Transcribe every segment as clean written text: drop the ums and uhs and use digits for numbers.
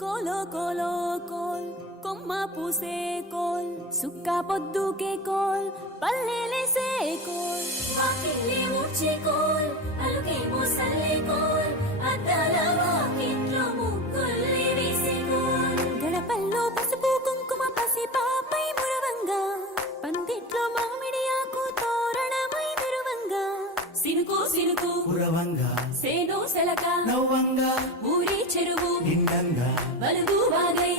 కోలో కోలో coal కొమ్మ పూసే coal సుక్క పొద్దుకే coal పల్లెలేసే coal వాకిలి ఊడ్చే కోల్ అలుకేమో సల్లే కోల్ అద్దాల వాకిట్లో ముగ్గుల్ని వేసే కోల్ గడపల్లో పసుపు కుంకుమ పసి పాపై మురవంగా పందిట్లో మామిడి ఆకు తోరణమై మెరువంగా సినుకు సినుకు పురవంగా సేను సెలక నవ్వంగా ఊరి చెరువు నిండంగా బలుగు వాగై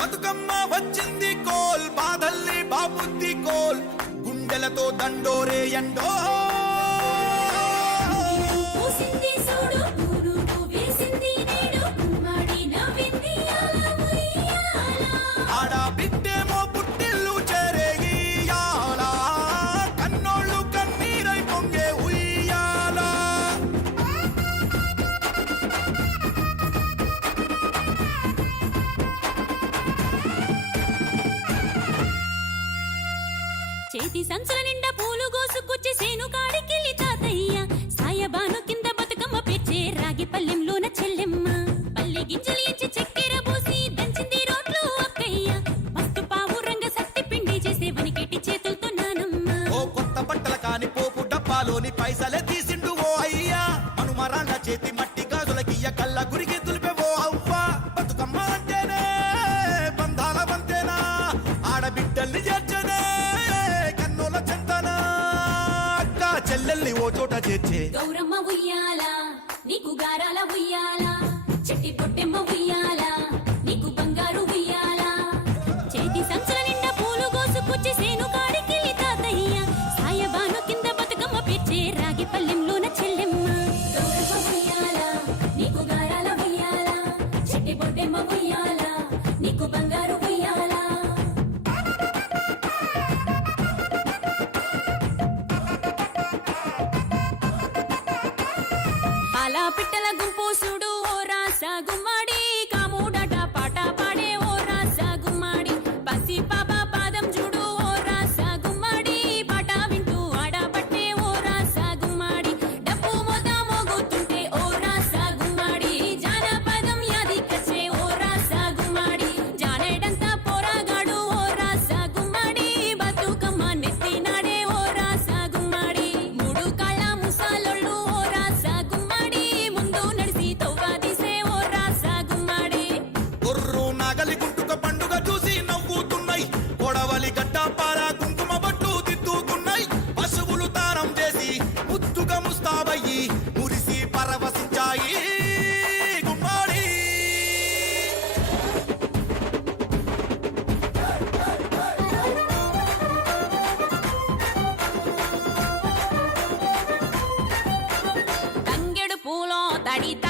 బతుకమ్మ వచ్చింది కోల్ బాధల్ని బాబుద్ది కోల్ గుండెలతో దండోరే ఎండో పూసింది చూడు పూలు వేసింది నేడు గుమ్మడి నవ్వింది అలా ఉయ్యాల. ఆడ బిడ్డేమో పుట్టిల్లు చెరేగియాల కన్నోళ్ళు కన్నీరై పొంగే ఉయ్యాల చేతి సంచుల నిండా పూలు గోసుకొచ్చి సేను కాడికెళ్ళి తాతయ్య సాయబాను కింద బతుకమ్మ పెచ్చే రాగి పల్లెంలోన చెల్లెమ్మ పల్లె గింజలు ఎంచి చక్కెర పోసి దంచింది రోడ్లు అక్కయ్య మస్తు పావు రంగ సత్తి పిండి చేసే వనికెట్టి చేతులతో నానమ్మ ఓ కొత్త బట్టల కాని పోపు డబ్బాలోని పైసలే తీసిండు ఓ అయ్యా మనుమరాళ్ళ చేతి మట్టి గాజులకియ్య కళ్ళ గురికి తులిపే ఓ అవ్వ బతుకమ్మ అంటేనే బంధాల వంతేనా ఆడబిడ్డల్ని చేర్చనే కన్నుల చెంతనా అక్క చెల్లెల్ని ఓ చోట చేర్చే గౌరమ్మ ఉయ్యాల నీకు గారాల ఉయ్యాల చెట్టి పొట్టెమ్మ ఉయ్యాల నీకు బంగారు ఉయ్యాల చేతి సంచుల నిండా పూలు గోసుకొచ్చి సేను కాడికెళ్ళి తాతయ్య సాయబాను కింద బతుకమ్మ పెచ్చే రాగి పల్లెంలోన చెల్లెమ్మ గౌరమ్మ ఉయ్యాల నీకు గారాల ఉయ్యాల చెట్టి పొట్టెమ్మ ఉయ్యాల నీకు బంగారు ఉయ్యాల అలా పిట్టల గుంపు చూడు ఓ రాస గుమ్మడి కాముడట పాట పాడే ఓ రాస గుమ్మడి పసి పాప పాదం చూడు ఓ రాస గుమ్మడి పాట వింటూ ఆడబట్టే ఓ రాస గుమ్మడి డప్పు మోత మోగుతుంటే ఓ రాస గుమ్మడి జానపదం యాదికొచ్చే ఓ రాస గుమ్మడి జానేడంతా పోరాగాడు ఓ రాస గుమ్మడి బతుకమ్మ నెత్తినాడే ఓ రాస గుమ్మడి మూడు కాళ్ళ ముసాలొళ్ళు ఓ రాస గుమ్మడి ముందు నడిసి తవ్వాదిసే ఓ రాస గుమ్మడి గుర్రు నాగలి గుంటుక పండుగ చూసి నవ్వుతున్నాయి కొడవలి గడ్డ పార కుంకుమ బట్టు దిద్దుకున్నాయి పశువులు తానం చేసి ముద్దుగా ముస్తాబయ్యి మురిసి పరవశించాయి గుమ్మాడి తంగెడు పూలో తడిత